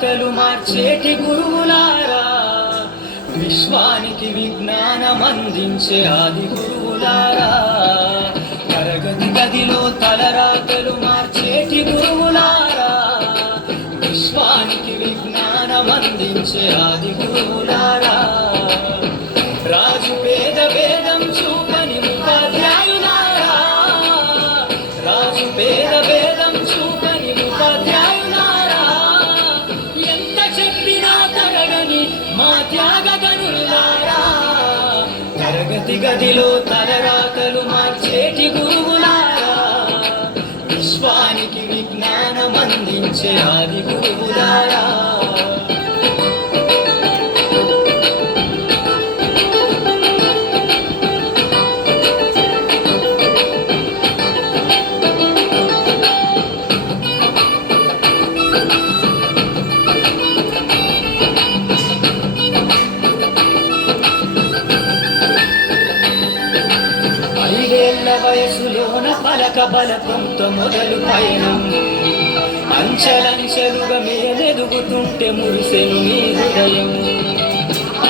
తలరాతలు మార్చేటి గురువులారా, విశ్వానికి విజ్ఞానం అందించే ఆది గురువులారా, తరగతి గదిలో తలరాతలు మార్చేటి గురువులారా, విశ్వానికి విజ్ఞానం అందించే ఆది గురువులారా, రాజు పేద భేదం చూపని ఉపాధ్యాయులారా, రాజు పేద భేదం చూపని ఉపాధ్యాయులారా, ఎంత చెప్పినా తరగని మా త్యాగధనులారా, తరగతి గదిలో తలరాతలు మార్చేటి గురువులారా, విశ్వానికి విజ్ఞానం అందించే ఆది గురువులారా. వయసులోన పలక బలపంతో మొదలు పయనం, అంచెలంచెలుగా మేలెదుగుతుంటే మురిసెను మీ హృదయం,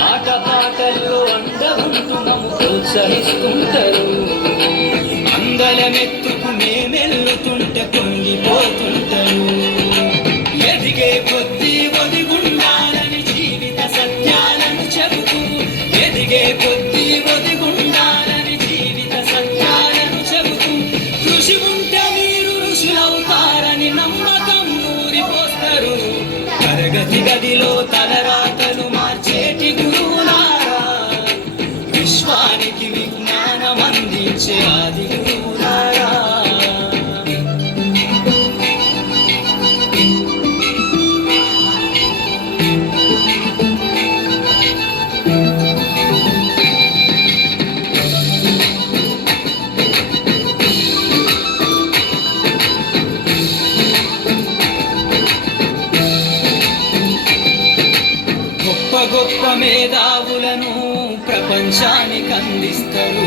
ఆట పాటల్లో అందగుంటూ మమ్ము ప్రోత్సహిస్తుంటారు, అందలమెత్తుకు మేమెల్లుతుంటే పొంగిపోతుంటారు, ఎదిగే కొద్దీ ఒదిగుండాలని జీవిత సత్యాలను చెబుతూ, ఎదిగే కొద్దీ ఒదిగుండాలని జీవిత సత్యాలను చెబుతూ, కృషి ఉంటే మీరు ఋషులవుతారని నమ్మకం నూరిపోస్తారు, తరగతి గదిలో తలరాతలు మార్చేటి గురువులారా, విశ్వానికి విజ్ఞానం అందించే ఆది గురువులారా. గొప్ప మేధావులను ప్రపంచానికి అందిస్తారు,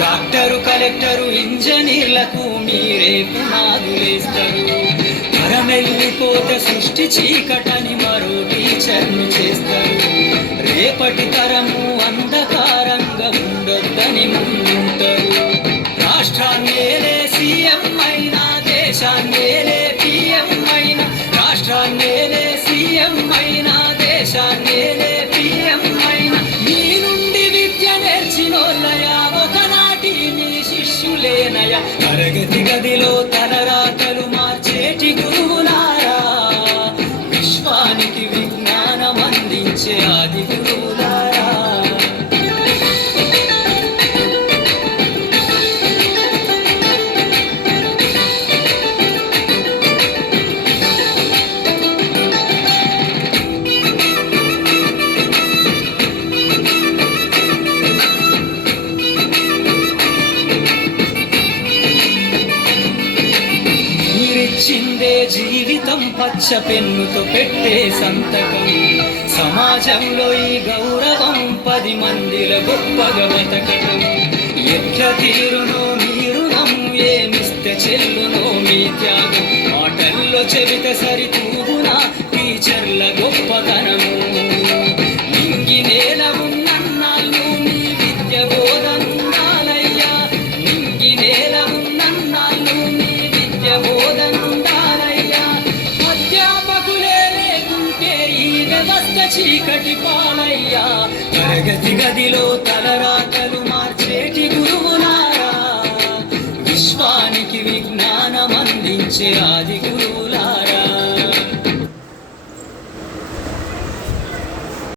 డాక్టరు కలెక్టరు ఇంజనీర్లకు మీరే పునాదులేస్తారు, మరమెల్లిపోతే సృష్టి చీకటని మరో టీచర్ను చేస్తారు, రేపటి తరము అంధకారంగా ఉండొద్దని ముందుంటారు, రాష్ట్రాన్నేలే సీఎం అయినా దేశాన్నేలే పిఎం అయినా, రాష్ట్రాన్నేలే సీఎం అయినా దేశాన్నేలే పిఎం అయినా, మీ నుండి విద్య నేర్చినోళ్ళయా ఒకనాటి మీ శిష్యులేనయా, తరగతి గదిలో తలరాతలు మార్చేటి గురువులారా, విశ్వానికి విజ్ఞానం అందించే ఆది గురువులారా. చిందే జీవితం పచ్చ పెన్నుతో పెట్టే సంతకం, సమాజంలో ఈ గౌరవం 10 మందిలో గొప్పగా బతకటం, ఎట్ల తీరునో మీరు ఏమిస్తే చెల్లునో మీ త్యాగం, మాటల్లో చెబితే సరితూగునా టీచర్ల గొప్పతనము, నింగి నేల ఉన్నన్నాళ్ళు మీ విద్య బోధనుండాలయ్యా, నింగి నేల ఉన్నన్నాళ్ళు మీ విద్య బోధనుండాలయ్యా, అధ్యాపకులే లేకుంటే ఈ వ్యవస్థ చీకటి పాలయ్యా, తరగతి గదిలో తలరాతలు మార్చేటి గురువులారా, విశ్వానికి విజ్ఞానం అందించే ఆది